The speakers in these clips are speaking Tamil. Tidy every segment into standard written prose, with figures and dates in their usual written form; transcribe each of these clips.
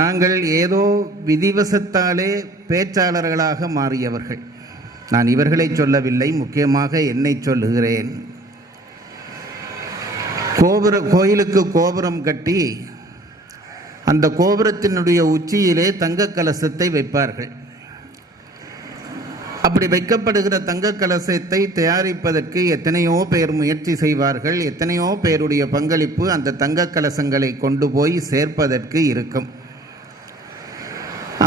நாங்கள் ஏதோ விதிவசத்தாலே பேச்சாளர்களாக மாறியவர்கள். நான் இவர்களை சொல்லவில்லை, முக்கியமாக என்னை சொல்லுகிறேன். கோயிலுக்கு கோபுரம் கட்டி அந்த கோபுரத்தினுடைய உச்சியிலே தங்க கலசத்தை வைப்பார்கள். அப்படி வைக்கப்படுகிற தங்க கலசத்தை தயாரிப்பதற்கு எத்தனையோ பேர் முயற்சி செய்வார்கள். எத்தனையோ பேருடைய பங்களிப்பு அந்த தங்க கலசங்களை கொண்டு போய் சேர்ப்பதற்கு இருக்கும்.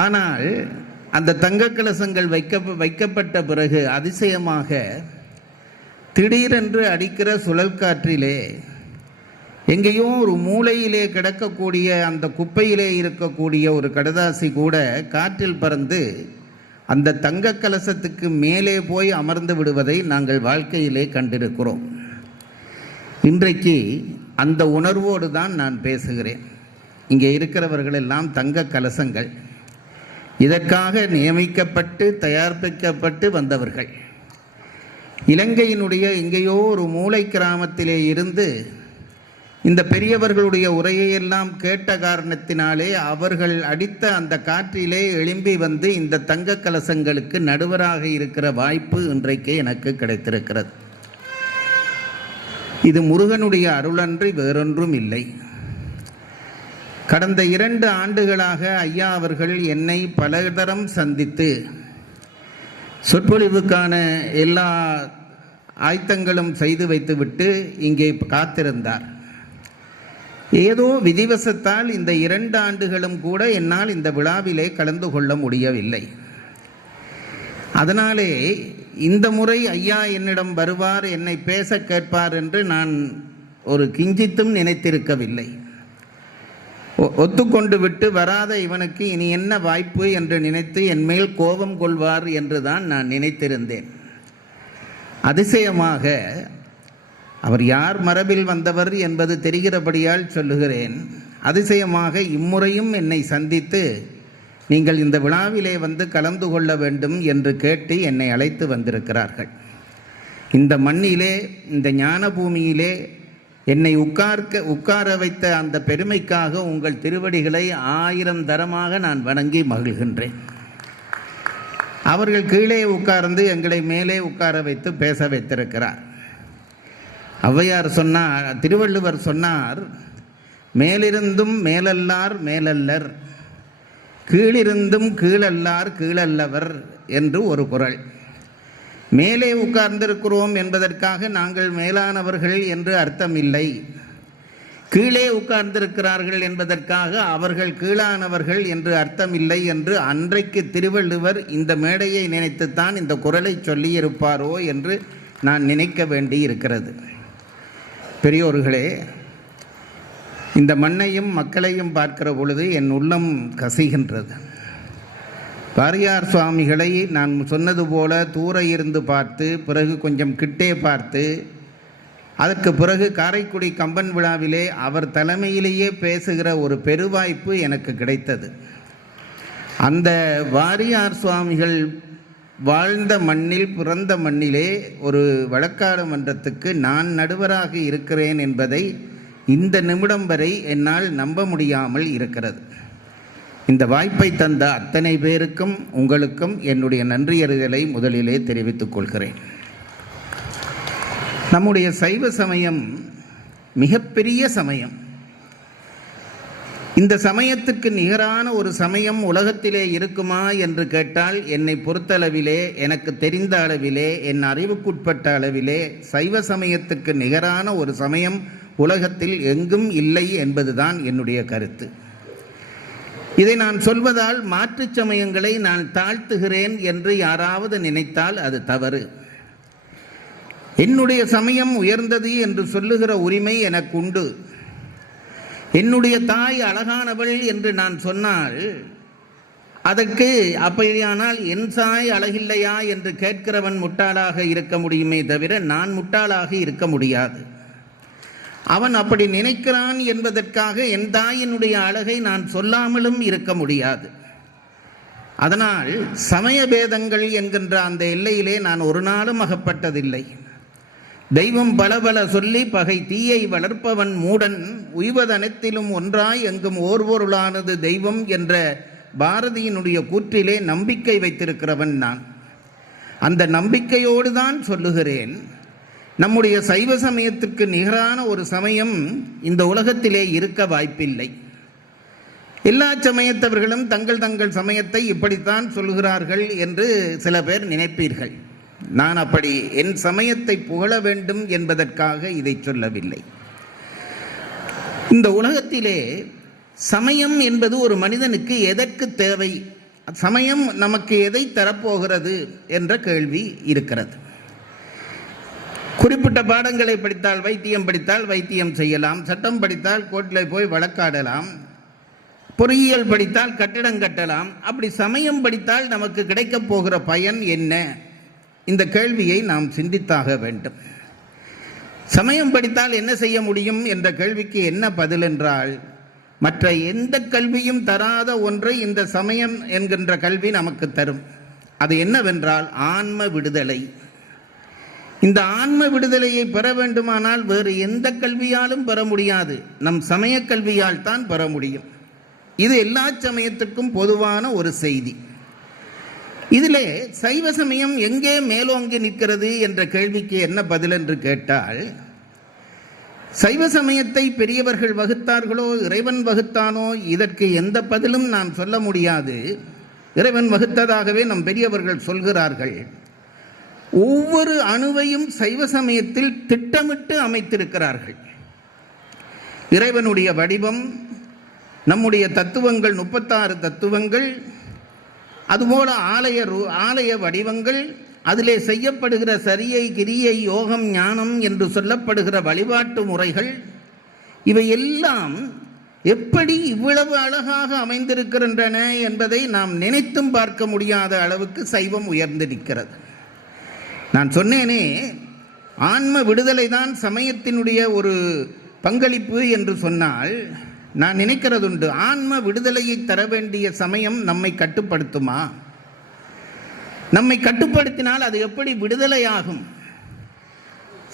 ஆனால் அந்த தங்க கலசங்கள் வைக்கப்பட்ட பிறகு அதிசயமாக திடீரென்று அடிக்கிற சுழல் காற்றிலே எங்கேயோ ஒரு மூலையிலே கிடக்கக்கூடிய அந்த குப்பையிலே இருக்கக்கூடிய ஒரு கடதாசி கூட காற்றில் பறந்து அந்த தங்க கலசத்துக்கு மேலே போய் அமர்ந்து விடுவதை நாங்கள் வாழ்க்கையிலே கண்டிருக்கிறோம். இன்றைக்கு அந்த உணர்வோடு தான் நான் பேசுகிறேன். இங்கே இருக்கிறவர்கள் எல்லாம் தங்க கலசங்கள், இதற்காக நியமிக்கப்பட்டு தயாரிக்கப்பட்டு வந்தவர்கள். இலங்கையினுடைய எங்கேயோ ஒரு மூலை கிராமத்திலே இருந்து இந்த பெரியவர்களுடைய உரையெல்லாம் கேட்ட காரணத்தினாலே அவர்கள் அடித்த அந்த காற்றிலே எழும்பி வந்து இந்த தங்க கலசங்களுக்கு நடுவராக இருக்கிற வாய்ப்பு இன்றைக்கு எனக்கு கிடைத்திருக்கிறது. இது முருகனுடைய அருளன்றி வேறொன்றும் இல்லை. கடந்த 2 ஆண்டுகளாக ஐயா அவர்கள் என்னை பலதரம் சந்தித்து சொற்பொழிவுக்கான எல்லா ஆயத்தங்களும் செய்து வைத்துவிட்டு இங்கே காத்திருந்தார். ஏதோ விதிவசத்தால் இந்த 2 ஆண்டுகளும் கூட என்னால் இந்த விழாவிலே கலந்து கொள்ள முடியவில்லை. அதனாலே இந்த முறை ஐயா என்னிடம் வருவார், என்னை பேச கேட்பார் என்று நான் ஒரு கிஞ்சித்தும் நினைத்திருக்கவில்லை. ஒத்துக்கொண்டு விட்டு வராத இவனுக்கு இனி என்ன வாய்ப்பு என்று நினைத்து என் மேல் கோபம் கொள்வார் என்று தான் நான் நினைத்திருந்தேன். அதிசயமாக அவர் யார் மரபில் வந்தவர் என்பது தெரிகிறபடியால் சொல்லுகிறேன். அதிசயமாக இம்முறையும் என்னை சந்தித்து நீங்கள் இந்த விழாவிலே வந்து கலந்து கொள்ள வேண்டும் என்று கேட்டு என்னை அழைத்து வந்திருக்கிறார்கள். இந்த மண்ணிலே, இந்த ஞான பூமியிலே என்னை உட்கார வைத்த அந்த பெருமைக்காக உங்கள் திருவடிகளை 1000 தரமாக நான் வணங்கி மகிழ்கின்றேன். அவர்கள் கீழே உட்கார்ந்து எங்களை மேலே உட்கார வைத்து பேச வைத்திருக்கிறார். ஔவையார் சொன்னார், திருவள்ளுவர் சொன்னார், மேலிருந்தும் மேலல்லார் மேலல்லர், கீழிருந்தும் கீழல்லார் கீழல்லவர் என்று ஒரு குறள். மேலே உட்கார்ந்திருக்கிறோம் என்பதற்காக நாங்கள் மேலானவர்கள் என்று அர்த்தம் இல்லை. கீழே உட்கார்ந்திருக்கிறார்கள் என்பதற்காக அவர்கள் கீழானவர்கள் என்று அர்த்தம் இல்லை என்று அன்றைக்கு திருவள்ளுவர் இந்த மேடையை நினைத்துத்தான் இந்த குறளை சொல்லியிருப்பாரோ என்று நான் நினைக்க வேண்டி இருக்கிறது. பெரியோர்களே, இந்த மண்ணையும் மக்களையும் பார்க்கிற பொழுது என் உள்ளம் கசிகின்றது. வாரியார் சுவாமிகளை நான் சொன்னது போல தூர இருந்து பார்த்து, பிறகு கொஞ்சம் கிட்டே பார்த்து, அதற்கு பிறகு காரைக்குடி கம்பன் விழாவிலே அவர் தலைமையிலேயே பேசுகிற ஒரு பெருவாய்ப்பு எனக்கு கிடைத்தது. அந்த வாரியார் சுவாமிகள் வாழ்ந்த மண்ணில், பிறந்த மண்ணிலே ஒரு வழக்காடு மன்றத்துக்கு நான் நடுவராக இருக்கிறேன் என்பதை இந்த நிமிடம் வரை என்னால் நம்ப முடியாமல் இருக்கிறது. இந்த வாய்ப்பை தந்த அத்தனை பேருக்கும் உங்களுக்கும் என்னுடைய நன்றியறிதலை முதலிலே தெரிவித்துக் கொள்கிறேன். நம்முடைய சைவ சமயம் மிகப்பெரிய சமயம். இந்த சமயத்துக்கு நிகரான ஒரு சமயம் உலகத்திலே இருக்குமா என்று கேட்டால், என்னை பொறுத்தளவிலே, எனக்கு தெரிந்த அளவிலே, என் அறிவுக்குட்பட்ட அளவிலே சைவ சமயத்துக்கு நிகரான ஒரு சமயம் உலகத்தில் எங்கும் இல்லை என்பதுதான் என்னுடைய கருத்து. இதை நான் சொல்வதால் மாற்று சமயங்களை நான் தாழ்த்துகிறேன் என்று யாராவது நினைத்தால் அது தவறு. என்னுடைய சமயம் உயர்ந்தது என்று சொல்லுகிற உரிமை எனக்கு உண்டு. என்னுடைய தாய் அழகானவள் என்று நான் சொன்னால் அதற்கு அப்படியானால் என் தாய் அழகில்லையா என்று கேட்கிறவன் முட்டாளாக இருக்க முடியுமே தவிர நான் முட்டாளாக இருக்க முடியாது. அவன் அப்படி நினைக்கிறான் என்பதற்காக என் தாயினுடைய அழகை நான் சொல்லாமலும் இருக்க முடியாது. அதனால் சமய பேதங்கள் என்கின்ற அந்த எல்லையிலே நான் ஒரு நாளும் அகப்பட்டதில்லை. தெய்வம் பல பல சொல்லி பகை தீயை வளர்ப்பவன் மூடன், உய்வதனைத்திலும் ஒன்றாய் எங்கும் ஓர்பொருளானது தெய்வம் என்ற பாரதியினுடைய கூற்றிலே நம்பிக்கை வைத்திருக்கிறவன் நான். அந்த நம்பிக்கையோடு தான் சொல்லுகிறேன், நம்முடைய சைவ சமயத்திற்கு நிகரான ஒரு சமயம் இந்த உலகத்திலே இருக்க வாய்ப்பில்லை. எல்லா சமயத்தவர்களும் தங்கள் தங்கள் சமயத்தை இப்படித்தான் சொல்கிறார்கள் என்று சில பேர் நினைப்பீர்கள். நான் அப்படி என் சமயத்தை புகழ வேண்டும் என்பதற்காக இதை சொல்லவில்லை. இந்த உலகத்திலே சமயம் என்பது ஒரு மனிதனுக்கு எதற்கு தேவை, சமயம் நமக்கு எதை தரப்போகிறது என்ற கேள்வி இருக்கிறது. குறிப்பிட்ட பாடங்களை படித்தால், வைத்தியம் படித்தால் வைத்தியம் செய்யலாம், சட்டம் படித்தால் கோர்ட்டில் போய் வழக்காடலாம், பொறியியல் படித்தால் கட்டிடம் கட்டலாம். அப்படி சமயம் படித்தால் நமக்கு கிடைக்கப் போகிற பயன் என்ன? இந்த கேள்வியை நாம் சிந்தித்தாக வேண்டும். சமயம் படித்தால் என்ன செய்ய முடியும் என்ற கேள்விக்கு என்ன பதில் என்றால், மற்ற எந்த கல்வியும் தராத ஒன்றை இந்த சமயம் என்கின்ற கல்வி நமக்கு தரும். அது என்னவென்றால் ஆன்ம விடுதலை. இந்த ஆன்ம விடுதலையை பெற வேண்டுமானால் வேறு எந்த கல்வியாலும் பெற முடியாது, நம் சமய கல்வியால் தான் பெற முடியும். இது எல்லா சமயத்துக்கும் பொதுவான ஒரு செய்தி. இதிலே சைவ சமயம் எங்கே மேலோங்கி நிற்கிறது என்ற கேள்விக்கு என்ன பதில் என்று கேட்டால், சைவ சமயத்தை பெரியவர்கள் வகுத்தார்களோ இறைவன் வகுத்தானோ இதற்கு எந்த பதிலும் நாம் சொல்ல முடியாது. இறைவன் வகுத்ததாகவே நம் பெரியவர்கள் சொல்கிறார்கள். ஒவ்வொரு அணுவையும் சைவ சமயத்தில் திட்டமிட்டு அமைத்திருக்கிறார்கள். இறைவனுடைய வடிவம், நம்முடைய தத்துவங்கள் 36 தத்துவங்கள், அதுபோல ஆலய வடிவங்கள், அதிலே செய்யப்படுகிற சரியை கிரியை யோகம் ஞானம் என்று சொல்லப்படுகிற வழிபாட்டு முறைகள், இவை எல்லாம் எப்படி இவ்வளவு அழகாக அமைந்திருக்கின்றன என்பதை நாம் நினைத்தும் பார்க்க முடியாத அளவுக்கு சைவம் உயர்ந்திருக்கிறது. நான் சொன்னேனே, ஆன்ம விடுதலை தான் சமயத்தினுடைய ஒரு பங்களிப்பு என்று சொன்னால், நான் நினைக்கிறதுண்டு, ஆன்ம விடுதலையை தர வேண்டிய சமயம் நம்மை கட்டுப்படுத்துமா? நம்மை கட்டுப்படுத்தினால் அது எப்படி விடுதலையாகும்?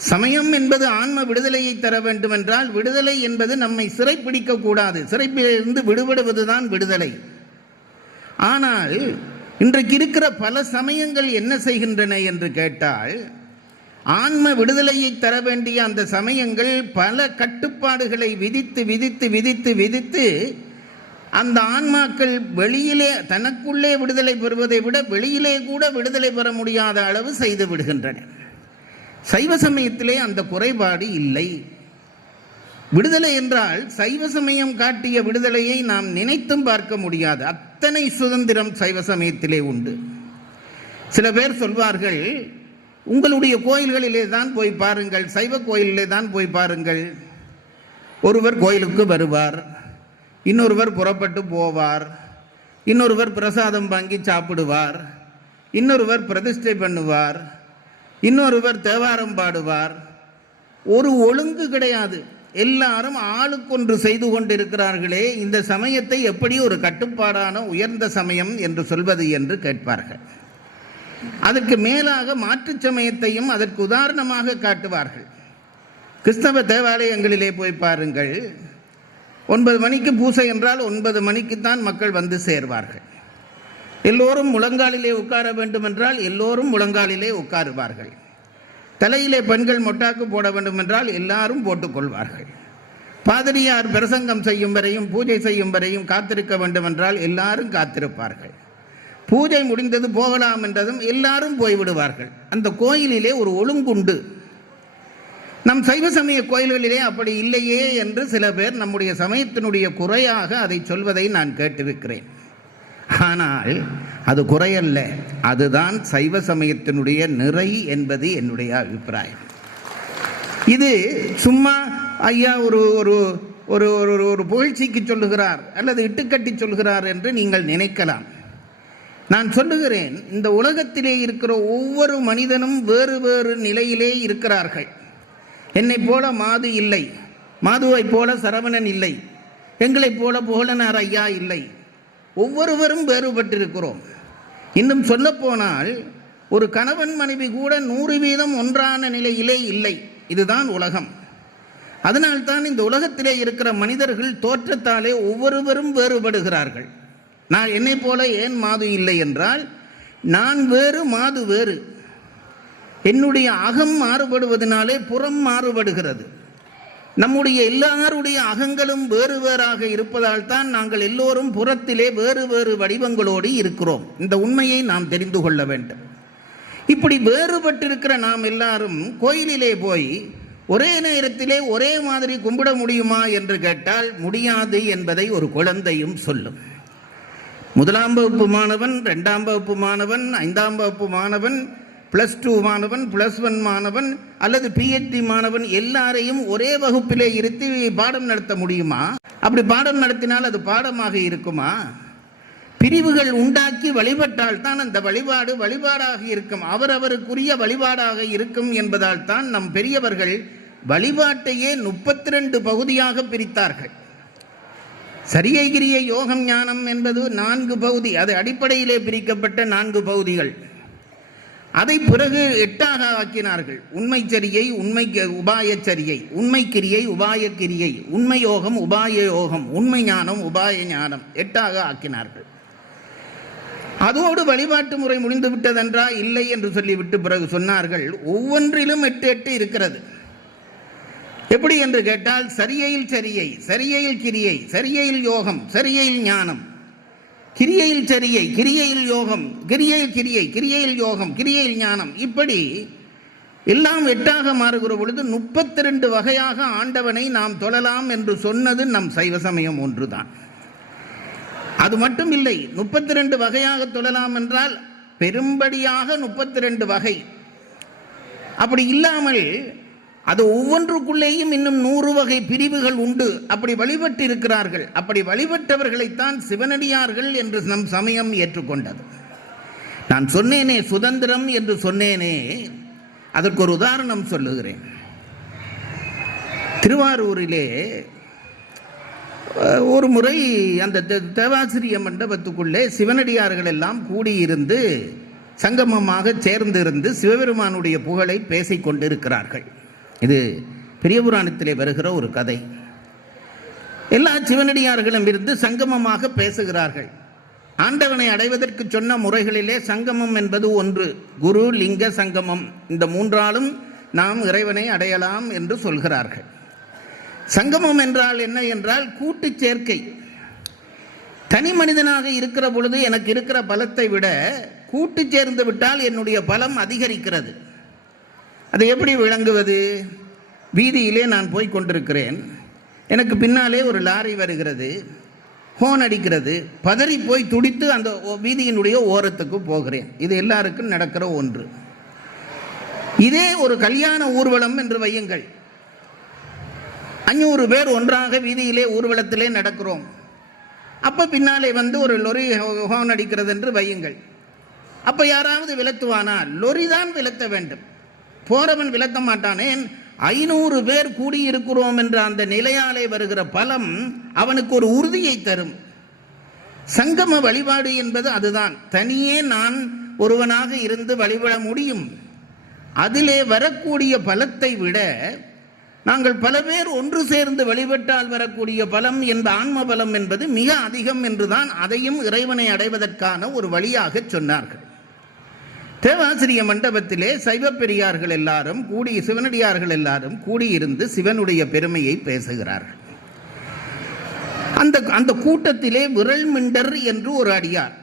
சமயம் என்பது ஆன்ம விடுதலையை தர வேண்டும் என்றால், விடுதலை என்பது நம்மை சிறைப்பிடிக்க கூடாது. சிறைப்பிலிருந்து விடுபடுவதுதான் விடுதலை. ஆனால் இன்றைக்கு இருக்கிற பல சமயங்கள் என்ன செய்கின்றன என்று கேட்டால், ஆன்ம விடுதலையை தர வேண்டிய அந்த சமயங்கள் பல கட்டுப்பாடுகளை விதித்து விதித்து விதித்து விதித்து அந்த ஆன்மாக்கள் வெளியிலே தனக்குள்ளே விடுதலை பெறுவதை விட வெளியிலே கூட விடுதலை பெற முடியாத அளவு செய்து விடுகின்றன. சைவ சமயத்திலே அந்த குறைபாடு இல்லை. விடுதலை என்றால் சைவ சமயம் காட்டிய விடுதலையை நாம் நினைத்தும் பார்க்க முடியாது. அத்தனை சுதந்திரம் சைவ சமயத்திலே உண்டு. சில பேர் சொல்வார்கள், உங்களுடைய கோயில்களிலே தான் போய் பாருங்கள், சைவ கோயிலிலே தான் போய் பாருங்கள். ஒருவர் கோயிலுக்கு வருவார், இன்னொருவர் புறப்பட்டு போவார், இன்னொருவர் பிரசாதம் வாங்கி சாப்பிடுவார், இன்னொருவர் பிரதிஷ்டை பண்ணுவார், இன்னொருவர் தேவாரம் பாடுவார். ஒரு ஒழுங்கு கிடையாது. எல்லாரும் ஆளுக்கொன்று செய்து கொண்டிருக்கிறார்களே, இந்த சமயத்தை எப்படி ஒரு கட்டுப்பாடான உயர்ந்த சமயம் என்று சொல்வது என்று கேட்பார்கள். அதற்கு மேலாக மாற்று சமயத்தையும் அதற்கு உதாரணமாக காட்டுவார்கள். கிறிஸ்தவ தேவாலயங்களிலே போய் பாருங்கள், 9 மணிக்கு பூசை என்றால் 9 மணிக்குத்தான் மக்கள் வந்து சேர்வார்கள். எல்லோரும் முழங்காலிலே உட்கார வேண்டும் என்றால் எல்லோரும் முழங்காலிலே உட்காருவார்கள். தலையிலே பெண்கள் மொட்டாக்கு போட வேண்டும் என்றால் எல்லாரும் போட்டுக்கொள்வார்கள். பாதிரியார் பிரசங்கம் செய்யும் வரையும் பூஜை செய்யும் வரையும் காத்திருக்க வேண்டும் என்றால் எல்லாரும் காத்திருப்பார்கள். பூஜை முடிந்தது போகலாம் என்றதும் எல்லாரும் போய்விடுவார்கள். அந்த கோயிலிலே ஒரு ஒழுங்குண்டு. நம் சைவ சமய கோயில்களிலே அப்படி இல்லையே என்று சில பேர் நம்முடைய சமயத்தினுடைய குறையாக அதை சொல்வதை நான் கேட்டிருக்கிறேன். ஆனால் அது குறையல்ல, அதுதான் சைவ சமயத்தினுடைய நிறை என்பது என்னுடைய அபிப்பிராயம். இது சும்மா ஐயா ஒரு ஒரு ஒரு ஒரு புகழ்ச்சிக்கு சொல்லுகிறார் அல்லது இட்டுக்கட்டி சொல்கிறார் என்று நீங்கள் நினைக்கலாம். நான் சொல்லுகிறேன், இந்த உலகத்திலே இருக்கிற ஒவ்வொரு மனிதனும் வேறு வேறு நிலையிலே இருக்கிறார்கள். என்னை போல மாது இல்லை, மாதுவை போல சரவணன் இல்லை, எங்களைப் போல புகழனார் ஐயா இல்லை. ஒவ்வொருவரும் வேறுபட்டிருக்கிறோம். இன்னும் சொல்லப்போனால் ஒரு கணவன் மனைவி கூட 100% ஒன்றான நிலையிலே இல்லை. இதுதான் உலகம். அதனால்தான் இந்த உலகத்திலே இருக்கிற மனிதர்கள் தோற்றத்தாலே ஒவ்வொருவரும் வேறுபடுகிறார்கள். நான் என்னை போல ஏன் மாது இல்லை என்றால், நான் வேறு மாது வேறு. என்னுடைய அகம் மாறுபடுவதனாலே புறம் மாறுபடுகிறது. நம்முடைய எல்லாருடைய அகங்களும் வேறு வேறாக இருப்பதால் தான் நாங்கள் எல்லோரும் புறத்திலே வேறு வேறு வடிவங்களோடு இருக்கிறோம். இந்த உண்மையை நாம் தெரிந்து கொள்ள வேண்டும். இப்படி வேறுபட்டிருக்கிற நாம் எல்லாரும் கோயிலிலே போய் ஒரே நேரத்திலே ஒரே மாதிரி கும்பிட முடியுமா என்று கேட்டால் முடியாது என்பதை ஒரு குழந்தையும் சொல்லும். 1ஆம் வகுப்பு மாணவன், 2ஆம் வகுப்பு மாணவன், 5ஆம் வகுப்பு மாணவன், +2 மாணவன், +1 மாணவன் அல்லது PhD மாணவன் எல்லாரையும் ஒரே வகுப்பிலே இருத்தி பாடம் நடத்த முடியுமா? அப்படி பாடம் நடத்தினால் அது பாடமாக இருக்குமா? பிரிவுகள் உண்டாக்கி வழிபட்டால் தான் அந்த வழிபாடாக இருக்கும், அவரவருக்குரிய வழிபாடாக இருக்கும் என்பதால் தான் நம் பெரியவர்கள் வழிபாட்டையே 32 பகுதியாக பிரித்தார்கள். சரியை கிரியை யோகம் ஞானம் என்பது 4 பகுதி. அது அடிப்படையிலே பிரிக்கப்பட்ட 4 பகுதிகள். அதை பிறகு 8ஆக ஆக்கினார்கள். உண்மை சரியை, உண்மை உபாய சரியை, உண்மை கிரியை, உபாய கிரியை, உண்மை யோகம், உபாய யோகம், உண்மை ஞானம், உபாய ஞானம் 8ஆக ஆக்கினார்கள். அதோடு வழிபாட்டு முறை முடிந்து விட்டதென்றா? இல்லை என்று சொல்லிவிட்டு பிறகு சொன்னார்கள், ஒவ்வொன்றிலும் 8 இருக்கிறது. எப்படி என்று கேட்டால், சரியையில் சரியை, சரியையில் கிரியை, சரியையில் யோகம், சரியையில் ஞானம், கிரியையில் சரியை, கிரியையில் யோகம், கிரியையில் கிரியை, கிரியையில் யோகம், கிரியையில் ஞானம், இப்படி எல்லாம் 8ஆக மாறுகிற பொழுது 32 வகையாக ஆண்டவனை நாம் தொழலாம் என்று சொன்னது நம் சைவ சமயம் ஒன்றுதான். அது மட்டும் இல்லை, 32 வகையாக தொழலாம் என்றால் பெரும்படியாக 32 வகை. அப்படி இல்லாமல் அது ஒவ்வொன்றுக்குள்ளேயும் இன்னும் 100 வகை பிரிவுகள் உண்டு. அப்படி வழிபட்டு இருக்கிறார்கள். அப்படி வழிபட்டவர்களைத்தான் சிவனடியார்கள் என்று நம் சமயம் ஏற்றுக்கொண்டது. நான் சொன்னேனே சுதந்திரம் என்று சொன்னேனே, அதற்கு ஒரு உதாரணம் சொல்லுகிறேன். திருவாரூரிலே ஒரு முறை அந்த தேவாசிரிய மண்டபத்துக்குள்ளே சிவனடியார்கள் எல்லாம் கூடியிருந்து சங்கமமாக சேர்ந்திருந்து சிவபெருமானுடைய புகழை பேசிக் கொண்டிருக்கிறார்கள். இது பெரிய புராணத்திலே வருகிற ஒரு கதை. எல்லா சிவனடியார்களும் இருந்து சங்கமமாக பேசுகிறார்கள். ஆண்டவனை அடைவதற்கு சொன்ன முறைகளிலே சங்கமம் என்பது ஒன்று. குரு லிங்க சங்கமம், இந்த 3ஆலும் நாம் இறைவனை அடையலாம் என்று சொல்கிறார்கள். சங்கமம் என்றால் என்ன என்றால் கூட்டு சேர்க்கை. தனி மனிதனாக இருக்கிற பொழுது எனக்கு இருக்கிற பலத்தை விட கூட்டு சேர்ந்து விட்டால் என்னுடைய பலம் அதிகரிக்கிறது. அது எப்படி விளங்குவது? வீதியிலே நான் போய் கொண்டிருக்கிறேன், எனக்கு பின்னாலே ஒரு லாரி வருகிறது, ஹோன் அடிக்கிறது, பதறி போய் துடித்து அந்த வீதியினுடைய ஓரத்துக்கு போகிறேன். இது எல்லாருக்கும் நடக்கிற ஒன்று. இதே ஒரு கல்யாண ஊர்வலம் என்று வையுங்கள். 500 பேர் ஒன்றாக வீதியிலே ஊர்வலத்திலே நடக்கிறோம். அப்போ பின்னாலே வந்து ஒரு லொரி ஹோன் அடிக்கிறது என்று வையுங்கள். அப்போ யாராவது விலத்துவானா? லொரி தான் விலத்த வேண்டும், போறவன் விலத்த மாட்டானே. 500 பேர் கூடியிருக்கிறோம் என்ற அந்த நிலையாலே வருகிற பலம் அவனுக்கு ஒரு உறுதியை தரும். சங்கம வழிபாடு என்பது அதுதான். தனியே நான் ஒருவனாக இருந்து வழிபட முடியும். அதிலே வரக்கூடிய பலத்தை விட நாங்கள் பல பேர் ஒன்று சேர்ந்து வழிபட்டால் வரக்கூடிய பலம் ஆன்ம பலம் என்பது மிக அதிகம் என்றுதான் அதையும் இறைவனை அடைவதற்கான ஒரு வழியாக சொன்னார்கள். தேவாசிரிய மண்டபத்திலே சைவ பெரியார்கள் எல்லாரும் கூடி, சிவனடியார்கள் எல்லாரும் கூடியிருந்து சிவனுடைய பெருமையை பேசுகிறார்கள். அந்த கூட்டத்திலே விரல்மிண்டர் என்று ஒரு அடியார்,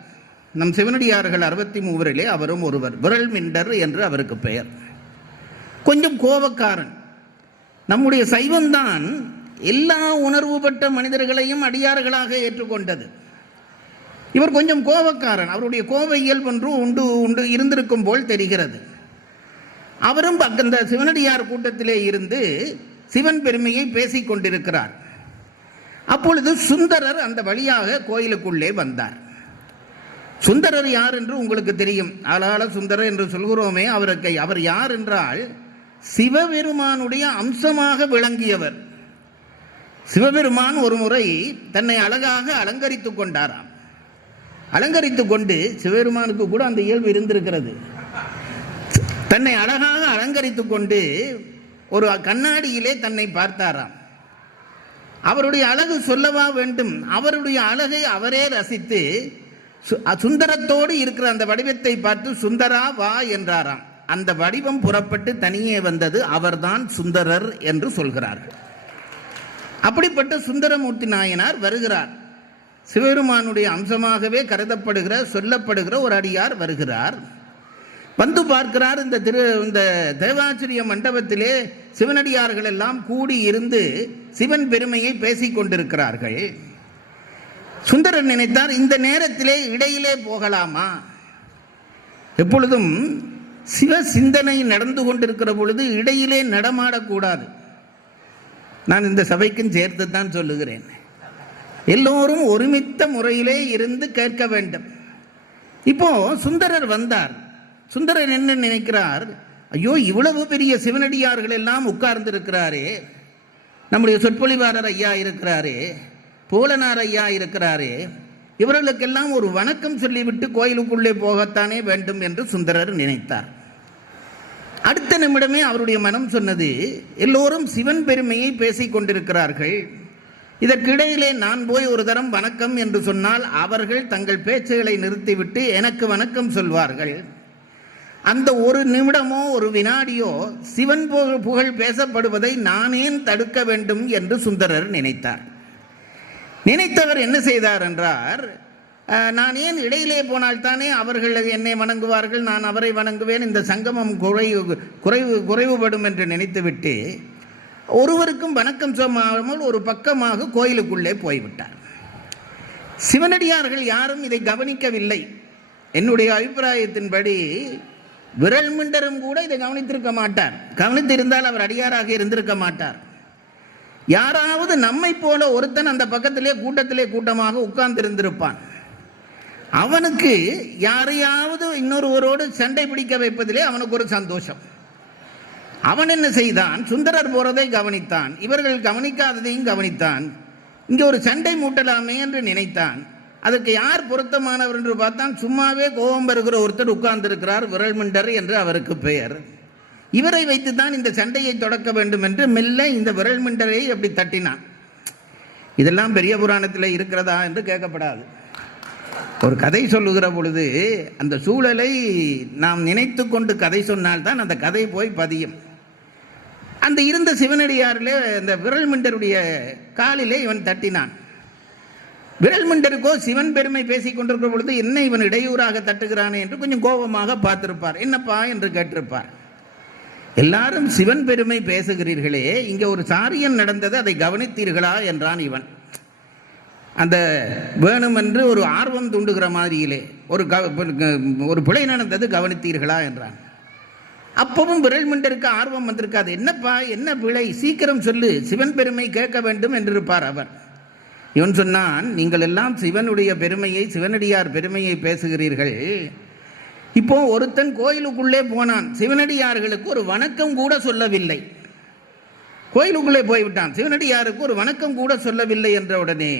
நம் சிவனடியார்கள் 63 அவரும் ஒருவர், விரல்மிண்டர் என்று அவருக்கு பெயர். கொஞ்சம் கோபக்காரன். நம்முடைய சைவம்தான் எல்லா உணர்வுபட்ட மனிதர்களையும் அடியார்களாக ஏற்றுக்கொண்டது. இவர் கொஞ்சம் கோபக்காரன். அவருடைய கோப இயல்பொன்று உண்டு இருந்திருக்கும் போல் தெரிகிறது. அவரும் அந்த சிவனடியார் கூட்டத்திலே இருந்து சிவன் பெருமையை பேசிக் கொண்டிருக்கிறார். அப்பொழுது சுந்தரர் அந்த வழியாக கோயிலுக்குள்ளே வந்தார். சுந்தரர் யார் என்று உங்களுக்கு தெரியும். ஆளாள சுந்தரர் என்று சொல்கிறோமே, அவர் யார் என்றால் சிவபெருமானுடைய அம்சமாக விளங்கியவர். சிவபெருமான் ஒரு முறை தன்னை அழகாக அலங்கரித்துக் கொண்டாராம். அலங்கரித்துக் கொண்டு, சிவபெருமானுக்கு கூட அந்த இயல்பு இருந்திருக்கிறது. தன்னை அழகாக அலங்கரித்து கொண்டு ஒரு கண்ணாடியிலே தன்னை பார்த்தாராம். அவருடைய அழகு சொல்லவா வேண்டும், அவருடைய அழகை அவரே ரசித்து சுந்தரத்தோடு இருக்கிற அந்த வடிவத்தை பார்த்து சுந்தரா வா என்றாராம். அந்த வடிவம் புறப்பட்டு தனியே வந்தது, அவர்தான் சுந்தரர் என்று சொல்கிறார்கள். அப்படிப்பட்ட சுந்தரமூர்த்தி நாயனார் வருகிறார். சிவபெருமானுடைய அம்சமாகவே கருதப்படுகிற சொல்லப்படுகிற ஒரு அடியார் வருகிறார். வந்து பார்க்கிறார். இந்த தேவாச்சரிய மண்டபத்திலே சிவனடியார்கள் எல்லாம் கூடி இருந்து சிவன் பெருமையை பேசிக் கொண்டிருக்கிறார்கள். சுந்தரர் நினைத்தார், இந்த நேரத்திலே இடையிலே போகலாமா? எப்பொழுதும் சிவ சிந்தனை நடந்து கொண்டிருக்கிற பொழுது இடையிலே நடமாடக்கூடாது. நான் இந்த சபைக்கும் சேர்த்து தான் சொல்லுகிறேன். எல்லோரும் ஒருமித்த முறையிலே இருந்து கேட்க வேண்டும். இப்போ சுந்தரர் வந்தார். சுந்தரர் என்ன நினைக்கிறார், ஐயோ இவ்வளவு பெரிய சிவனடியார்கள் எல்லாம் உட்கார்ந்து இருக்கிறாரே, நம்முடைய சொற்பொழிவாளர் ஐயா இருக்கிறாரே, பூலனார் ஐயா இருக்கிறாரே, இவர்களுக்கெல்லாம் ஒரு வணக்கம் சொல்லிவிட்டு கோயிலுக்குள்ளே போகத்தானே வேண்டும் என்று சுந்தரர் நினைத்தார். அடுத்த நிமிடமே அவருடைய மனம் சொன்னது, எல்லோரும் சிவன் பெருமையை பேசிக் கொண்டிருக்கிறார்கள், இதற்கிடையிலே நான் போய் ஒரு தரம் வணக்கம் என்று சொன்னால் அவர்கள் தங்கள் பேச்சுகளை நிறுத்திவிட்டு எனக்கு வணக்கம் சொல்வார்கள். அந்த ஒரு நிமிடமோ ஒரு வினாடியோ சிவன் புகழ் பேசப்படுவதை நான் ஏன் தடுக்க வேண்டும் என்று சுந்தரர் நினைத்தார். நினைத்தவர் என்ன செய்தார் என்றார், நான் ஏன் இடையிலே போனால்தானே அவர்கள் என்னை வணங்குவார்கள், நான் அவரை வணங்குவேன், இந்த சங்கமம் குறைவுபடும் என்று நினைத்துவிட்டு ஒருவருக்கும் வணக்கம் சொல்லாமல் ஒரு பக்கமாக கோயிலுக்குள்ளே போய்விட்டார். சிவனடியார்கள் யாரும் இதை கவனிக்கவில்லை. என்னுடைய அபிப்பிராயத்தின்படி விரல் மிண்டரும் கூட இதை கவனித்திருக்க மாட்டார். கவனித்திருந்தால் அவர் அடியாராக இருந்திருக்க மாட்டார். யாராவது நம்மை போல ஒருத்தன் அந்த பக்கத்திலே கூட்டமாக உட்கார்ந்து இருந்திருப்பான். அவனுக்கு யாரையாவது இன்னொருவரோடு சண்டை பிடிக்க வைப்பதிலே அவனுக்கு ஒரு சந்தோஷம். அவன் என்ன செய்தான், சுந்தரர் போறதை கவனித்தான், இவர்கள் கவனிக்காததையும் கவனித்தான். இங்கே ஒரு சண்டை மூட்டலாமே என்று நினைத்தான். அதற்கு யார் பொருத்தமானவர் என்று பார்த்தான். சும்மாவே கோபம் வருகிற ஒருத்தர் உட்கார்ந்து இருக்கிறார், விரல் மிண்டர் என்று அவருக்கு பெயர். இவரை வைத்துத்தான் இந்த சண்டையை தொடக்க வேண்டும் என்று மெல்ல இந்த விரல் மிண்டரை அப்படி தட்டினான். இதெல்லாம் பெரிய புராணத்தில் இருக்கிறதா என்று கேட்கப்படாது. ஒரு கதை சொல்லுகிற பொழுது அந்த சூழலை நாம் நினைத்து கொண்டு கதை சொன்னால்தான் அந்த கதை போய் பதியும். அந்த இருந்த சிவனடியாரிலே அந்த விரல் மிண்டருடைய காலிலே இவன் தட்டினான். விரல் மிண்டருக்கோ சிவன் பெருமை பேசிக் கொண்டிருக்கிற பொழுது என்ன இவன் இடையூறாக தட்டுகிறானே என்று கொஞ்சம் கோபமாக பார்த்திருப்பார். என்னப்பா என்று கேட்டிருப்பார். எல்லாரும் சிவன் பெருமை பேசுகிறீர்களே, இங்கே ஒரு சாரியம் நடந்தது, அதை கவனித்தீர்களா என்றான் இவன். அந்த வேணுமென்று ஒரு ஆர்வம் தூண்டுகிற மாதிரியிலே ஒரு பிழை நடந்தது, கவனித்தீர்களா என்றான். அப்பவும் விரல் மிண்டருக்கு ஆர்வம் வந்திருக்காது. என்னப்பா என்ன பிழை, சீக்கிரம் சொல்லு, சிவன் பெருமை கேட்க வேண்டும் என்றிருப்பார் அவர். இவன் சொன்னான், நீங்கள் எல்லாம் சிவனுடைய பெருமையை, சிவனடியார் பெருமையை பேசுகிறீர்கள். இப்போ ஒருத்தன் கோயிலுக்குள்ளே போனான், சிவனடியார்களுக்கு ஒரு வணக்கம் கூட சொல்லவில்லை. கோயிலுக்குள்ளே போய்விட்டான், சிவனடியாருக்கு ஒரு வணக்கம் கூட சொல்லவில்லை என்ற உடனே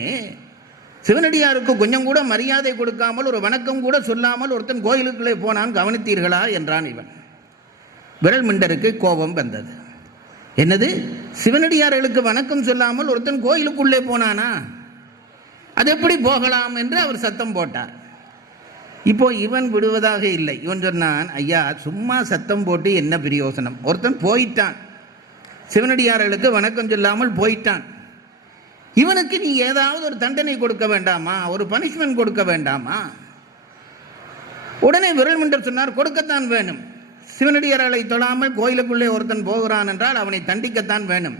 சிவனடியாருக்கு கொஞ்சம் கூட மரியாதை கொடுக்காமல் ஒரு வணக்கம் கூட சொல்லாமல் ஒருத்தன் கோயிலுக்குள்ளே போனான், கவனித்தீர்களா என்றான் இவன். விரல் மிண்டருக்கு கோபம் வந்தது. என்னது, சிவனடியார்களுக்கு வணக்கம் சொல்லாமல் ஒருத்தன் கோயிலுக்குள்ளே போனானா, அது எப்படி போகலாம் என்று அவர் சத்தம் போட்டார். இப்போ இவன் விடுவதாக இல்லை. இவன் சொன்னான், ஐயா சும்மா சத்தம் போட்டு என்ன பிரயோசனம், ஒருத்தன் போயிட்டான், சிவனடியார்களுக்கு வணக்கம் சொல்லாமல் போயிட்டான், இவனுக்கு நீ ஏதாவது ஒரு தண்டனை கொடுக்க வேண்டாமா, ஒரு பனிஷ்மெண்ட் கொடுக்க வேண்டாமா? உடனே விரல் மிண்டர் சொன்னார், கொடுக்கத்தான் வேணும். சிவனடியார்களை தொழாமல் கோயிலுக்குள்ளே ஒருத்தன் போகிறான் என்றால் அவனை தண்டிக்கத்தான் வேணும்.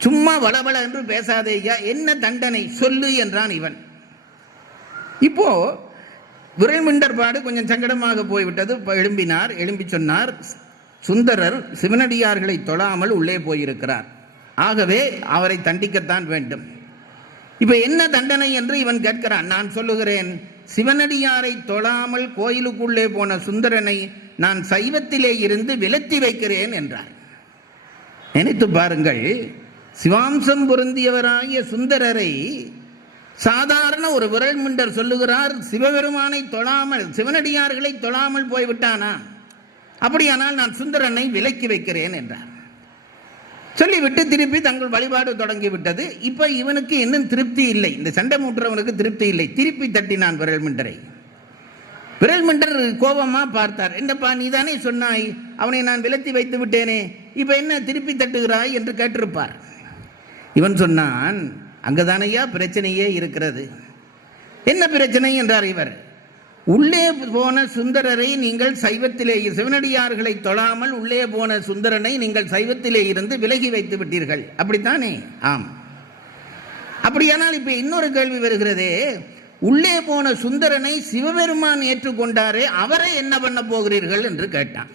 சும்மா வளவள என்று பேசாதே ஐயா, என்ன தண்டனை சொல்லு என்றான் இவன். இப்போ விரல் மிண்டர் பாடு கொஞ்சம் சங்கடமாக போய்விட்டது. எழும்பி சொன்னார், சுந்தரர் சிவனடியார்களை தொழாமல் உள்ளே போயிருக்கிறார், ஆகவே அவரை தண்டிக்கத்தான் வேண்டும். இப்ப என்ன தண்டனை என்று இவன் கேட்கிறான். நான் சொல்லுகிறேன், சிவனடியாரை தொழாமல் கோயிலுக்குள்ளே போன சுந்தரனை நான் சைவத்திலே இருந்து விலத்தி வைக்கிறேன் என்றார். நினைத்து பாருங்கள், சிவாம்சம் பொருந்தியவராகிய சுந்தரரை சாதாரண ஒரு விரல் மிண்டர் சொல்லுகிறார், சிவபெருமானை தொழாமல், சிவனடியார்களை தொழாமல் போய்விட்டானா? அப்படியானால் நான் சுந்தரனை விலக்கி வைக்கிறேன் என்றார். சொல்லிவிட்டு திருப்பி தங்கள் வழிபாடு தொடங்கிவிட்டது. இப்ப இவனுக்கு இன்னும் திருப்தி இல்லை, இந்த சண்டை மூட்டுறவனுக்கு திருப்தி இல்லை. திருப்பி தட்டினான் விரல்மிண்டரை. விரல்மிண்டர் கோபமா பார்த்தார். என்னப்பா நீ தானே சொன்னாய் அவனை நான் விலத்தி வைத்து விட்டேனே, இப்ப என்ன திருப்பி தட்டுகிறாய் என்று கேட்டிருப்பார். இவன் சொன்னான், அங்கதானையா பிரச்சனையே இருக்கிறது. என்ன பிரச்சனை என்றார் இவர். உள்ளே போன சுந்தரரை நீங்கள் சைவத்திலே, சிவனடியார்களை தொழாமல் உள்ளே போன சுந்தரனை நீங்கள் சைவத்திலே இருந்து விலகி வைத்து விட்டீர்கள், அப்படித்தானே? ஆம். அப்படியானால் இப்ப இன்னொரு கேள்வி வருகிறதே, உள்ளே போன சுந்தரனை சிவபெருமான் ஏற்றுக்கொண்டாரே, அவரை என்ன பண்ண போகிறீர்கள் என்று கேட்டான்.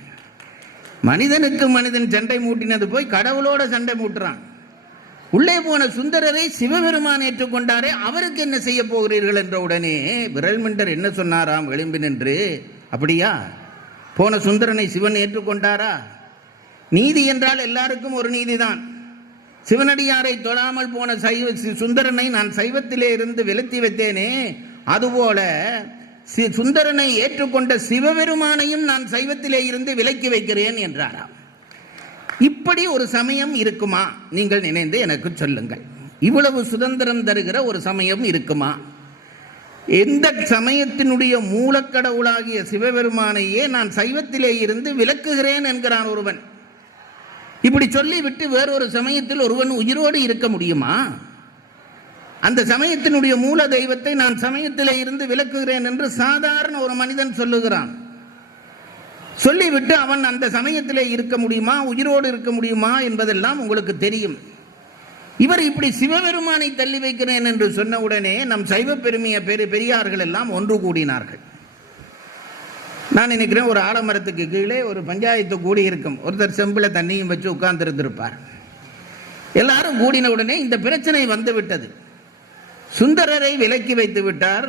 மனிதனுக்கு மனிதன் சண்டை மூட்டினது போய் கடவுளோட சண்டை மூட்டுறான். உள்ளே போன சுந்தரரை சிவபெருமான் ஏற்றுக்கொண்டாரே, அவருக்கு என்ன செய்ய போகிறீர்கள் என்ற உடனே விரல்மிண்டர் என்ன சொன்னாராம் எழும்பி நின்று, அப்படியா போன சுந்தரனை சிவன் ஏற்றுக்கொண்டாரா? நீதி என்றால் எல்லாருக்கும் ஒரு நீதிதான். சிவனடியாரை தொழாமல் போன சுந்தரனை நான் சைவத்திலே இருந்து விலத்தி வைத்தேனே, அதுபோல சுந்தரனை ஏற்றுக்கொண்ட சிவபெருமானையும் நான் சைவத்திலே இருந்து விலக்கி வைக்கிறேன் என்றாராம். இப்படி ஒரு சமயம் இருக்குமா? நீங்கள் நினைந்து எனக்கு சொல்லுங்கள். இவ்வளவு சுதந்திரம் தருகிற ஒரு சமயம் இருக்குமா? எந்த சமயத்தினுடைய மூலக்கடவுளாகிய சிவபெருமானையே நான் சைவத்திலே இருந்து விலக்குகிறேன் என்கிறான் ஒருவன். இப்படி சொல்லிவிட்டு வேறொரு சமயத்தில் ஒருவன் உயிரோடு இருக்க முடியுமா? அந்த சமயத்தினுடைய மூல தெய்வத்தை நான் சமயத்திலே இருந்து விலக்குகிறேன் என்று சாதாரண ஒரு மனிதன் சொல்லுகிறான். சொல்லிவிட்டு அவன் அந்த சமயத்திலே இருக்க முடியுமா, உயிரோடு இருக்க முடியுமா என்பதெல்லாம் உங்களுக்கு தெரியும். இவர் இப்படி சிவபெருமானை தள்ளி வைக்கிறேன் என்று சொன்ன உடனே நம் சைவ பெரியார்கள் எல்லாம் ஒன்று கூடினார்கள். நான் நினைக்கிறேன், ஒரு ஆலமரத்துக்கு கீழே ஒரு பஞ்சாயத்து கூடி இருக்கும். ஒருத்தர் செம்பில தண்ணியும் வச்சு உட்கார்ந்து இருந்திருப்பார். எல்லாரும் கூடின உடனே இந்த பிரச்சனை வந்து விட்டது. சுந்தரரை விலக்கி வைத்து விட்டார்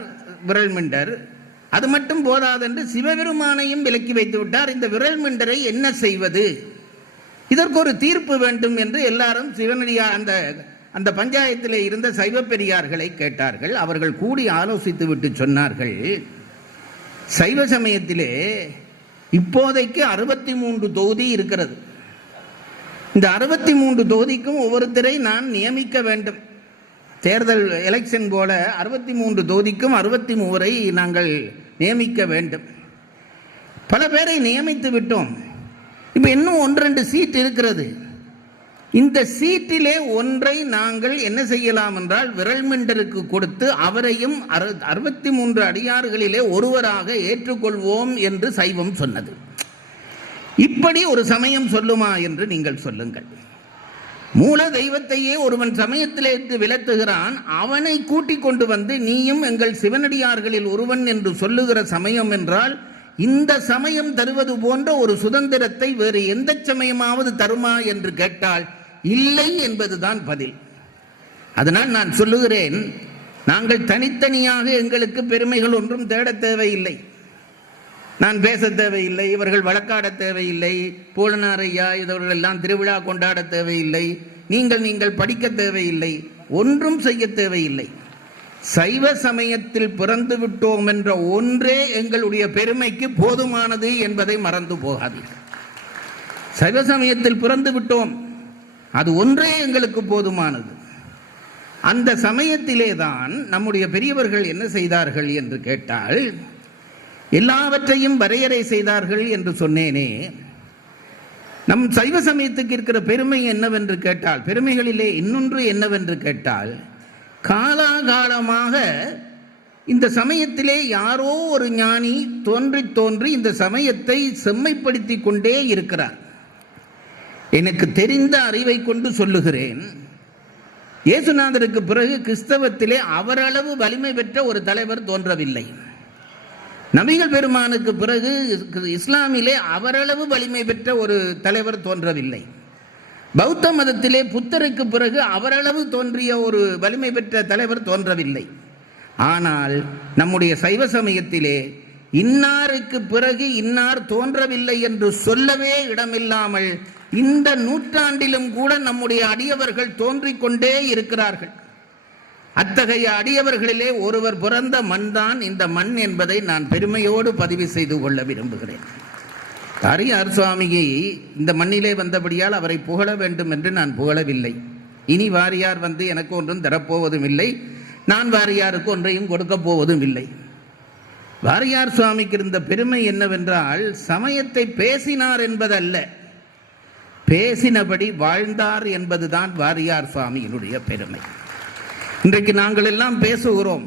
விரல்மிண்டர். அது மட்டும் போதாதென்று சிவபெருமானையும் விலக்கி வைத்து விட்டார். இந்த விரல்மிண்டரை என்ன செய்வது? இதற்கு ஒரு தீர்ப்பு வேண்டும் என்று எல்லாரும் சிவனடியார் அந்த பஞ்சாயத்திலே இருந்த சைவ பெரியார்களை கேட்டார்கள். அவர்கள் கூடி ஆலோசித்து விட்டு சொன்னார்கள், சைவ சமயத்திலே இப்போதைக்கு 63 தொகுதி இருக்கிறது. இந்த 63 தொகுதிக்கும் ஒவ்வொருத்தரை நான் நியமிக்க வேண்டும். தேர்தல் எலெக்ஷன் போல 63 தொகுதிக்கும் 63 நாங்கள் நியமிக்க வேண்டும். பல பேரை நியமித்து விட்டோம். இப்ப இன்னும் 1-2 சீட் இருக்கிறது. இந்த சீட்டிலே ஒன்றை நாங்கள் என்ன செய்யலாம் என்றால் விரல்மிண்டருக்கு கொடுத்து அவரையும் 63 அடியார்களிலே ஒருவராக ஏற்றுக்கொள்வோம் என்று சைவம் சொன்னது. இப்படி ஒரு சமயம் சொல்லுமா என்று நீங்கள் சொல்லுங்கள். மூல தெய்வத்தையே ஒருவன் சமயத்திலே விலத்துகிறான், அவனை கூட்டிக் கொண்டு வந்து நீயும் எங்கள் சிவனடியார்களில் ஒருவன் என்று சொல்லுகிற சமயம் என்றால், இந்த சமயம் தருவது போன்ற ஒரு சுதந்திரத்தை வேறு எந்த சமயமாவது தருமா என்று கேட்டால் இல்லை என்பதுதான் பதில். அதனால் நான் சொல்லுகிறேன், நாங்கள் தனித்தனியாக எங்களுக்கு பெருமைகள் ஒன்றும் தேட தேவையில்லை. நான் பேச தேவையில்லை, இவர்கள் வழக்காட தேவையில்லை, பூலனாரையா இதவர்கள் எல்லாம் திருவிழா கொண்டாட தேவையில்லை, நீங்கள் படிக்க தேவையில்லை, ஒன்றும் செய்ய தேவையில்லை. சைவ சமயத்தில் பிறந்து விட்டோம் என்ற ஒன்றே எங்களுடைய பெருமைக்கு போதுமானது என்பதை மறந்து போகாதீர்கள். சைவ சமயத்தில் பிறந்து விட்டோம், அது ஒன்றே எங்களுக்கு போதுமானது. அந்த சமயத்திலே தான் நம்முடைய பெரியவர்கள் என்ன செய்தார்கள் என்று கேட்டால், எல்லாவற்றையும் வரையறை செய்தார்கள் என்று சொன்னேனே. நம் சைவ சமயத்துக்கு இருக்கிற பெருமை என்னவென்று கேட்டால், பெருமைகளிலே இன்னொன்று என்னவென்று கேட்டால், காலாகாலமாக இந்த சமயத்திலே யாரோ ஒரு ஞானி தோன்றி இந்த சமயத்தை செம்மைப்படுத்தி கொண்டே இருக்கிறார். எனக்கு தெரிந்த அறிவை கொண்டு சொல்லுகிறேன், இயேசுநாதருக்கு பிறகு கிறிஸ்தவத்திலே அவரளவு வலிமை பெற்ற ஒரு தலைவர் தோன்றவில்லை. நபிகள் பெருமானுக்கு பிறகு இஸ்லாமிலே அவரளவு வலிமை பெற்ற ஒரு தலைவர் தோன்றவில்லை. பௌத்த மதத்திலே புத்தருக்கு பிறகு அவரளவு தோன்றிய ஒரு வலிமை பெற்ற தலைவர் தோன்றவில்லை. ஆனால் நம்முடைய சைவ சமயத்திலே இன்னாருக்கு பிறகு இன்னார் தோன்றவில்லை என்று சொல்லவே இடமில்லாமல் இந்த நூற்றாண்டிலும் கூட நம்முடைய அடியவர்கள் தோன்றிக்கொண்டே இருக்கிறார்கள். அத்தகைய அடியவர்களிலே ஒருவர் பிறந்த மண் தான் இந்த மண் என்பதை நான் பெருமையோடு பதிவு செய்து கொள்ள விரும்புகிறேன். வாரியார் சுவாமியை இந்த மண்ணிலே வந்தபடியால் அவரை புகழ வேண்டும் என்று நான் புகழவில்லை. இனி வாரியார் வந்து எனக்கு ஒன்றும் தரப்போவதும் இல்லை, நான் வாரியாருக்கு ஒன்றையும் கொடுக்கப் போவதும் இல்லை. வாரியார் சுவாமிக்கு இருந்த பெருமை என்னவென்றால், சமயத்தை பேசினார் என்பதல்ல, பேசினபடி வாழ்ந்தார் என்பதுதான் வாரியார் சுவாமியினுடைய பெருமை. இன்றைக்கு நாங்கள் எல்லாம் பேசுகிறோம்,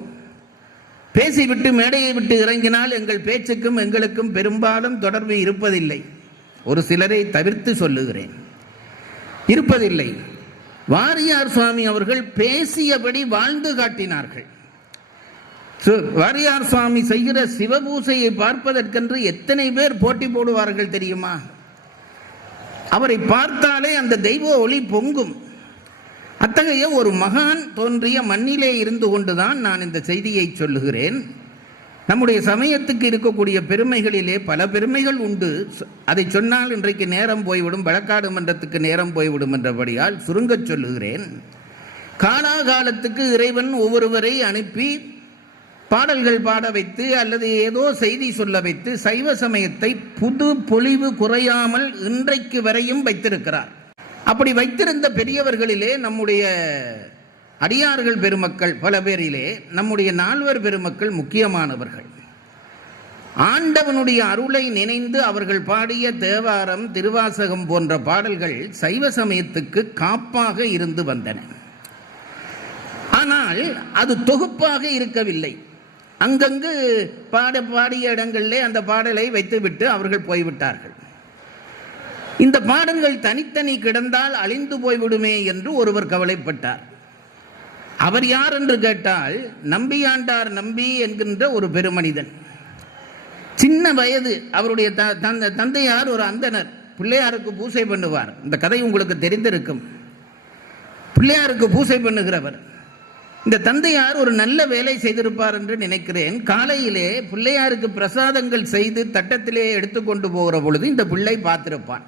பேசிவிட்டு மேடையை விட்டு இறங்கினால் எங்கள் பேச்சுக்கும் எங்களுக்கும் பெரும்பாலும் தொடர்பு இருப்பதில்லை. ஒரு சிலரை தவிர்த்து சொல்லுகிறேன், இருப்பதில்லை. வாரியார் சுவாமி அவர்கள் பேசியபடி வாழ்ந்து காட்டினார்கள். வாரியார் சுவாமி செய்கிற சிவபூசையை பார்ப்பதற்கென்று எத்தனை பேர் போட்டி போடுவார்கள் தெரியுமா? அவரை பார்த்தாலே அந்த தெய்வ ஒளி பொங்கும். அத்தகைய ஒரு மகான் தோன்றிய மண்ணிலே இருந்து கொண்டுதான் நான் இந்த செய்தியை சொல்லுகிறேன். நம்முடைய சமயத்துக்கு இருக்கக்கூடிய பெருமைகளிலே பல பெருமைகள் உண்டு. அதை சொன்னால் இன்றைக்கு நேரம் போய்விடும், வழக்காடு மன்றத்துக்கு நேரம் போய்விடும் என்றபடியால் சுருங்கச் சொல்லுகிறேன். காலாகாலத்துக்கு இறைவன் ஒவ்வொருவரை அனுப்பி பாடல்கள் பாட வைத்து அல்லது ஏதோ செய்தி சொல்ல வைத்து சைவ சமயத்தை புது பொலிவு குறையாமல் இன்றைக்கு வரையும் வைத்திருக்கிறார். அப்படி வைத்திருந்த பெரியவர்களிலே நம்முடைய அடியார்கள் பெருமக்கள் பல பேரிலே நம்முடைய நால்வர் பெருமக்கள் முக்கியமானவர்கள். ஆண்டவனுடைய அருளை நினைந்து அவர்கள் பாடிய தேவாரம், திருவாசகம் போன்ற பாடல்கள் சைவ சமயத்துக்கு காப்பாக இருந்து வந்தன. ஆனால் அது தொகுப்பாக இருக்கவில்லை. அங்கங்கு பாடிய இடங்களிலே அந்த பாடலை வைத்துவிட்டு அவர்கள் போய்விட்டார்கள். இந்த பாடல்கள் தனித்தனி கிடந்தால் அழிந்து போய்விடுமே என்று ஒருவர் கவலைப்பட்டார். அவர் யார் என்று கேட்டால், நம்பியாண்டார் நம்பி என்கின்ற ஒரு பெருமனிதன். சின்ன வயது. அவருடைய தந்தையார் ஒரு அந்தனர், பிள்ளையாருக்கு பூசை பண்ணுவார். இந்த கதை உங்களுக்கு தெரிந்திருக்கும். பிள்ளையாருக்கு பூசை பண்ணுகிறவர். இந்த தந்தையார் ஒரு நல்ல வேலை செய்திருப்பார் என்று நினைக்கிறேன். காலையிலே பிள்ளையாருக்கு பிரசாதங்கள் செய்து தட்டத்திலே எடுத்துக்கொண்டு போகிற பொழுது இந்த பிள்ளை பார்த்திருப்பான்.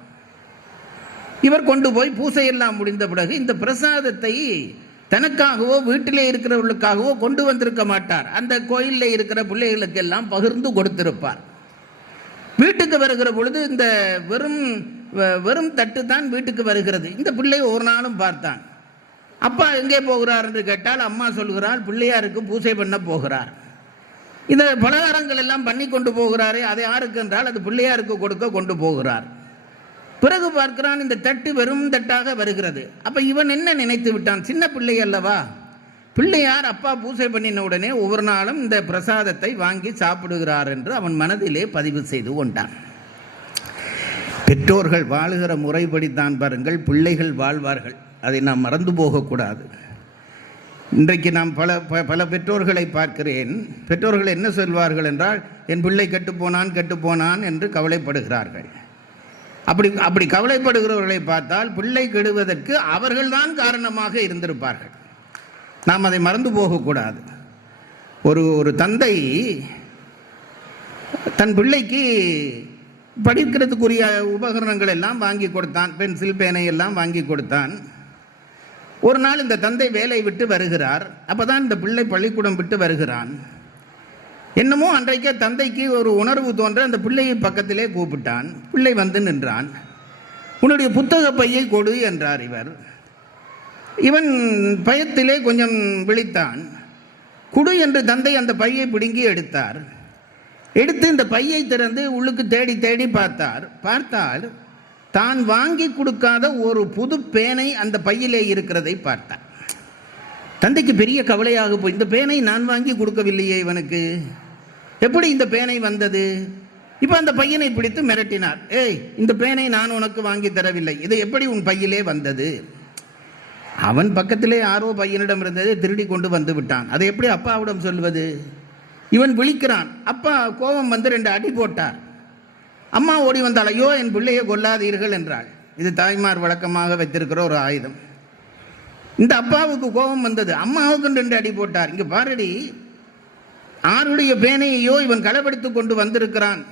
இவர் கொண்டு போய் பூசையெல்லாம் முடிந்த பிறகு இந்த பிரசாதத்தை தனக்காகவோ வீட்டிலே இருக்கிறவர்களுக்காகவோ கொண்டு வந்திருக்க மாட்டார். அந்த கோயிலில் இருக்கிற பிள்ளைகளுக்கெல்லாம் பகிர்ந்து கொடுத்திருப்பார். வீட்டுக்கு வருகிற பொழுது இந்த வெறும் தட்டு தான் வீட்டுக்கு வருகிறது. இந்த பிள்ளை ஒரு நாளும் பார்த்தான். அப்பா எங்கே போகிறார் என்று கேட்டால் அம்மா சொல்கிறார், பிள்ளையாருக்கு பூசை பண்ண போகிறார். இந்த பலகாரங்கள் எல்லாம் பண்ணி கொண்டு போகிறாரே, அதை யாருக்கு என்றால் அது பிள்ளையாருக்கு கொடுக்க கொண்டு போகிறார். பிறகு பார்க்கிறான், இந்த தட்டு வெறும் தட்டாக வருகிறது. அப்ப இவன் என்ன நினைத்து விட்டான், சின்ன பிள்ளை அல்லவா, பிள்ளையார் அப்பா பூசை பண்ணின உடனே ஒவ்வொரு நாளும் இந்த பிரசாதத்தை வாங்கி சாப்பிடுகிறார் என்று அவன் மனதிலே பதிவு செய்து கொண்டான். பெற்றோர்கள் வாழுகிற முறைப்படித்தான் பாருங்கள் பிள்ளைகள் வாழ்வார்கள். அதை நாம் மறந்து போகக்கூடாது. இன்றைக்கு நாம் பல பெற்றோர்களை பார்க்கிறேன். பெற்றோர்கள் என்ன சொல்வார்கள் என்றால், என் பிள்ளை கெட்டுப்போனான் என்று கவலைப்படுகிறார்கள். அப்படி கவலைப்படுகிறவர்களை பார்த்தால் பிள்ளை கெடுவதற்கு அவர்கள்தான் காரணமாக இருந்திருப்பார்கள். நாம் அதை மறந்து போகக்கூடாது. ஒரு தந்தை தன் பிள்ளைக்கு படிக்கிறதுக்குரிய உபகரணங்கள் எல்லாம் வாங்கி கொடுத்தான். பென்சில், பேனை எல்லாம் வாங்கி கொடுத்தான். ஒரு நாள் இந்த தந்தை வேலை விட்டு வருகிறார். அப்பதான் இந்த பிள்ளை பள்ளிக்கூடம் விட்டு வருகிறான். என்னமோ அன்றைக்கே தந்தைக்கு ஒரு உணர்வு தோன்ற அந்த பிள்ளையை பக்கத்திலே கூப்பிட்டான். பிள்ளை வந்து நின்றான். உன்னுடைய புத்தக பையை கொடு என்றார் இவர். இவன் பயத்திலே கொஞ்சம் விழித்தான். குடு என்று தந்தை அந்த பையை பிடுங்கி எடுத்தார். எடுத்து இந்த பையை திறந்து உள்ளுக்கு தேடி தேடி பார்த்தால் தான் வாங்கி கொடுக்காத ஒரு புது பேனை அந்த பையிலே இருக்கிறதை பார்த்தார். தந்தைக்கு பெரிய கவலையாக போய், இந்த பேனை நான் வாங்கி கொடுக்கவில்லையே, இவனுக்கு எப்படி இந்த பேனை வந்தது? இப்போ அந்த பையனை பிடித்து மிரட்டினார். ஏய், இந்த பேனை நான் உனக்கு வாங்கி தரவில்லை, இதை எப்படி உன் பையிலே வந்தது? அவன் பக்கத்திலே யாரோ பையனிடம் இருந்ததை திருடி கொண்டு வந்து விட்டான். அதை எப்படி அப்பாவிடம் சொல்வது? இவன் விழிக்கிறான். அப்பா கோபம் வந்து 2 அடி போட்டார். அம்மா ஓடி வந்தாள். ஐயோ, என் பிள்ளையை கொல்லாதீர்கள் என்றாள். இது தாய்மார் வழக்கமாக வைத்திருக்கிற ஒரு ஆயுதம். இந்த அப்பாவுக்கு கோபம் வந்தது. அம்மாவுக்கு 2 அடி போட்டார். இங்க பாரடி, ஆருடைய பேனையோ இவன் களவெடுத்து கொண்டு வந்திருக்கிறான்.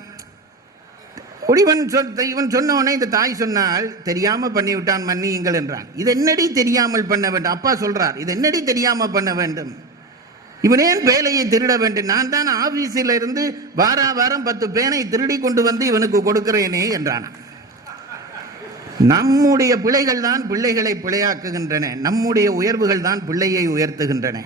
இவன் சொன்னவனே இந்த தாய் சொன்னால், தெரியாம பண்ணிவிட்டான், மன்னியுங்கள் என்றான். இது என்னடி தெரியாமல் பண்ண வேண்டும்? அப்பா சொல்றார், இது என்னடி தெரியாம பண்ண வேண்டும்? இவன் ஏன் பேழையை திருட வேண்டும்? நான் தான் ஆபீஸில் இருந்து வாரம் 10 பேனை திருடி கொண்டு வந்து இவனுக்கு கொடுக்கிறேனே என்றான். நம்முடைய பிழைகள் தான் பிள்ளைகளை பிழையாக்குகின்றன. நம்முடைய உயர்வுகள் தான் பிள்ளையை உயர்த்துகின்றன.